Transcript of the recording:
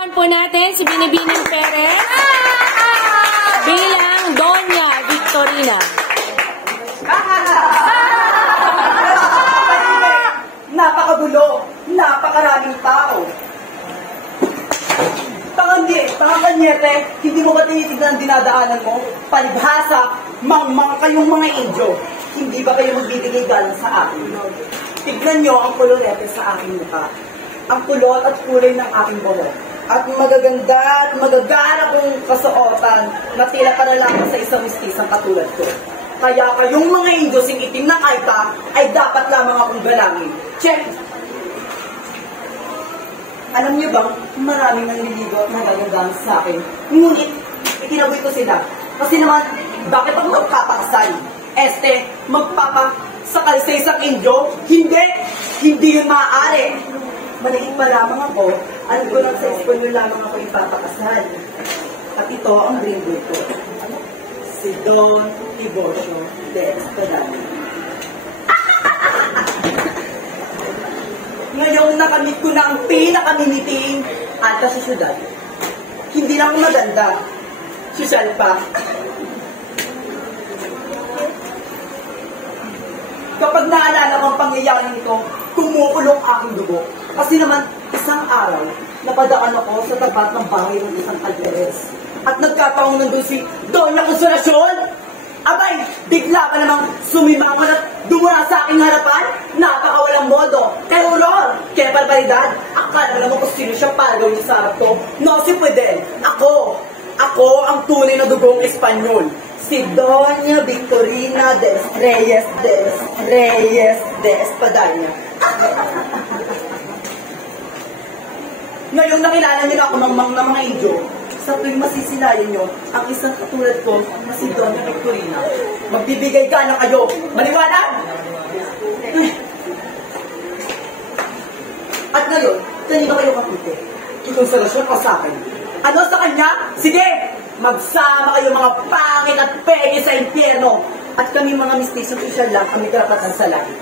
Po natin si Binibining Perez bilang Doña Victorina. Napakagulo, napakaraming tao. Panganyete, hindi mo ba tinitignan ang dinadaanan mo? Palibhasa, mangmang kayong mga Indio. Hindi ba kayo magbibigay galang sa akin? Tignan nyo ang kulorete sa aking mukha. Ang kulot at kulay ng aking buhok. At magaganda at magagana kong kasuotan na tila para lang sa isang mistisang katulad ko. Kaya kayong mga Indio sing itim ng Aita ay dapat lamang akong galangin. Check! Alam niyo bang maraming nanliligaw at nagagandaan sa akin? Ngunit, itinaboy ko sila. Kasi naman, bakit ako magpapakasal? Magpapasakal sa isang Indio? Hindi! Hindi yun maaari! Maliit pa lamang ako, alam ko lang sa Espanyol lamang ako ipapakasal. At ito ang gringo ko. Si Don Tibocio de Espadanya. Ngayong nakamit ko na ang pinakamimiting alta sa syudad. Hindi lang ako maganda. Sosyal pa. Kapag naalala ko ang pangyayaring ito, kumukulong aking dugo. Kasi naman, isang araw, napadaan ako sa tapat ng bahay ng isang Alvarez. At nagkataong nandun si Doña Consolacion. Abay, bigla pa namang sumimangon at dumura sa aking harapan. Napakawalang modo. Kaya ulor, kaya barbaridad. Akala mo naman kung sino siya para gawin sa harap ko. No, si Pwede. Ako ang tunay na dugong Espanyol. Si Doña Victorina de Reyes de Espadanya. Ngayong nakilala nila ako ng mga Indio, sa tuwing masisilayan nyo ang isang katulad ko na si Doña Victorina. Magbibigay ka na kayo. Maliwanag? At ngayon, kanina kayo kapite. Konsolasyon o sa akin? Ano sa kanya? Sige! Magsama kayo mga pangit at pegi sa impyerno. At kami mga mistisong isyal lang ang may karapatan sa langit.